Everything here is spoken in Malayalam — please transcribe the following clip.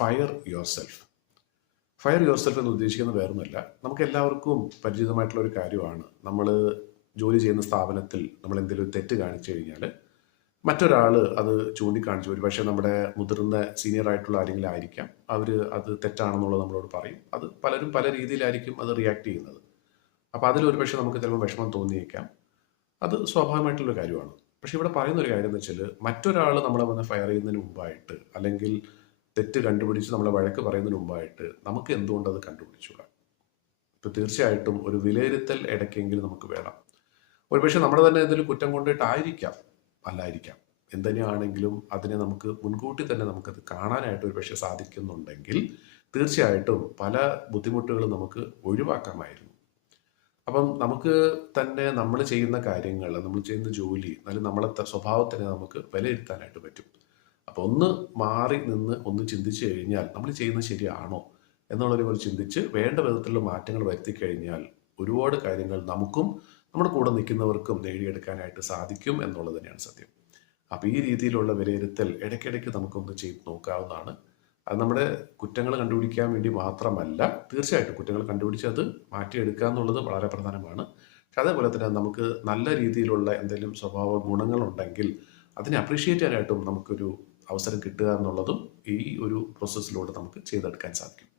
Fire your self. Fire your self എന്ന് ഉദ്ദേശിക്കുന്നത് വേറൊന്നുമല്ല, നമുക്ക് എല്ലാവർക്കും പരിചിതമായിട്ടുള്ള ഒരു കാര്യമാണ്. നമ്മൾ ജോലി ചെയ്യുന്ന സ്ഥാപനത്തിൽ നമ്മൾ എന്തെങ്കിലും ഒരു തെറ്റ് കാണിച്ചു കഴിഞ്ഞാൽ മറ്റൊരാൾ അത് ചൂണ്ടിക്കാണിച്ചു, ഒരു പക്ഷേ നമ്മുടെ മുതിർന്ന സീനിയർ ആയിട്ടുള്ള ആരെങ്കിലും ആയിരിക്കാം, അവർ അത് തെറ്റാണെന്നുള്ളത് നമ്മളോട് പറയും. അത് പലരും പല രീതിയിലായിരിക്കും അത് റിയാക്ട് ചെയ്യുന്നത്. അപ്പോൾ അതിലൊരു പക്ഷേ നമുക്ക് ചിലപ്പോൾ വിഷമം തോന്നിയേക്കാം. അത് സ്വാഭാവികമായിട്ടുള്ള കാര്യമാണ്. പക്ഷെ ഇവിടെ പറയുന്ന ഒരു കാര്യം എന്ന് വെച്ചാൽ, മറ്റൊരാൾ നമ്മളെ വന്ന് ഫയർ ചെയ്യുന്നതിന് മുമ്പായിട്ട്, അല്ലെങ്കിൽ തെറ്റ് കണ്ടുപിടിച്ച് നമ്മളെ വഴക്ക് പറയുന്നതിന് മുമ്പായിട്ട് നമുക്ക് എന്തുകൊണ്ട് അത് കണ്ടുപിടിച്ചുകൂടാ? ഇപ്പോൾ തീർച്ചയായിട്ടും ഒരു വിലയിരുത്തൽ ഇടയ്ക്കെങ്കിലും നമുക്ക് വേണം. ഒരുപക്ഷെ നമ്മുടെ തന്നെ എന്തെങ്കിലും കുറ്റം കൊണ്ടിട്ടായിരിക്കാം, അല്ലായിരിക്കാം. എന്തുതന്നെയാണെങ്കിലും അതിനെ നമുക്ക് മുൻകൂട്ടി തന്നെ നമുക്കത് കാണാനായിട്ട് ഒരു പക്ഷേ സാധിക്കുന്നുണ്ടെങ്കിൽ തീർച്ചയായിട്ടും പല ബുദ്ധിമുട്ടുകളും നമുക്ക് ഒഴിവാക്കാമായിരുന്നു. അപ്പം നമുക്ക് തന്നെ നമ്മൾ ചെയ്യുന്ന കാര്യങ്ങൾ, നമ്മൾ ചെയ്യുന്ന ജോലി, അല്ലെങ്കിൽ നമ്മളെ സ്വഭാവത്തിനെ നമുക്ക് വിലയിരുത്താനായിട്ട് പറ്റും. അപ്പോൾ ഒന്ന് മാറി നിന്ന് ഒന്ന് ചിന്തിച്ചു കഴിഞ്ഞാൽ നമ്മൾ ചെയ്യുന്നത് ശരിയാണോ എന്നുള്ളതിനെ കുറിച്ച് ചിന്തിച്ച് വേണ്ട വിധത്തിലുള്ള മാറ്റങ്ങൾ വരുത്തി കഴിഞ്ഞാൽ ഒരുപാട് കാര്യങ്ങൾ നമുക്കും നമ്മുടെ കൂടെ നിൽക്കുന്നവർക്കും നേടിയെടുക്കാനായിട്ട് സാധിക്കും എന്നുള്ളത് തന്നെയാണ് സത്യം. അപ്പോൾ ഈ രീതിയിലുള്ള വിലയിരുത്തൽ ഇടയ്ക്കിടയ്ക്ക് നമുക്കൊന്ന് ചെയ്ത് നോക്കാവുന്നതാണ്. അത് നമ്മുടെ കുറ്റങ്ങൾ കണ്ടുപിടിക്കാൻ വേണ്ടി മാത്രമല്ല, തീർച്ചയായിട്ടും കുറ്റങ്ങൾ കണ്ടുപിടിച്ച് അത് മാറ്റിയെടുക്കുക എന്നുള്ളത് വളരെ പ്രധാനമാണ്. പക്ഷെ അതേപോലെ തന്നെ നമുക്ക് നല്ല രീതിയിലുള്ള എന്തെങ്കിലും സ്വഭാവ ഗുണങ്ങളുണ്ടെങ്കിൽ അതിനെ അപ്രീഷിയേറ്റ് ചെയ്യാനായിട്ടും നമുക്കൊരു അവസരം കിട്ടുക എന്നുള്ളതും ഈ ഒരു പ്രോസസ്സിലൂടെ നമുക്ക് ചെയ്തെടുക്കാൻ സാധിക്കും.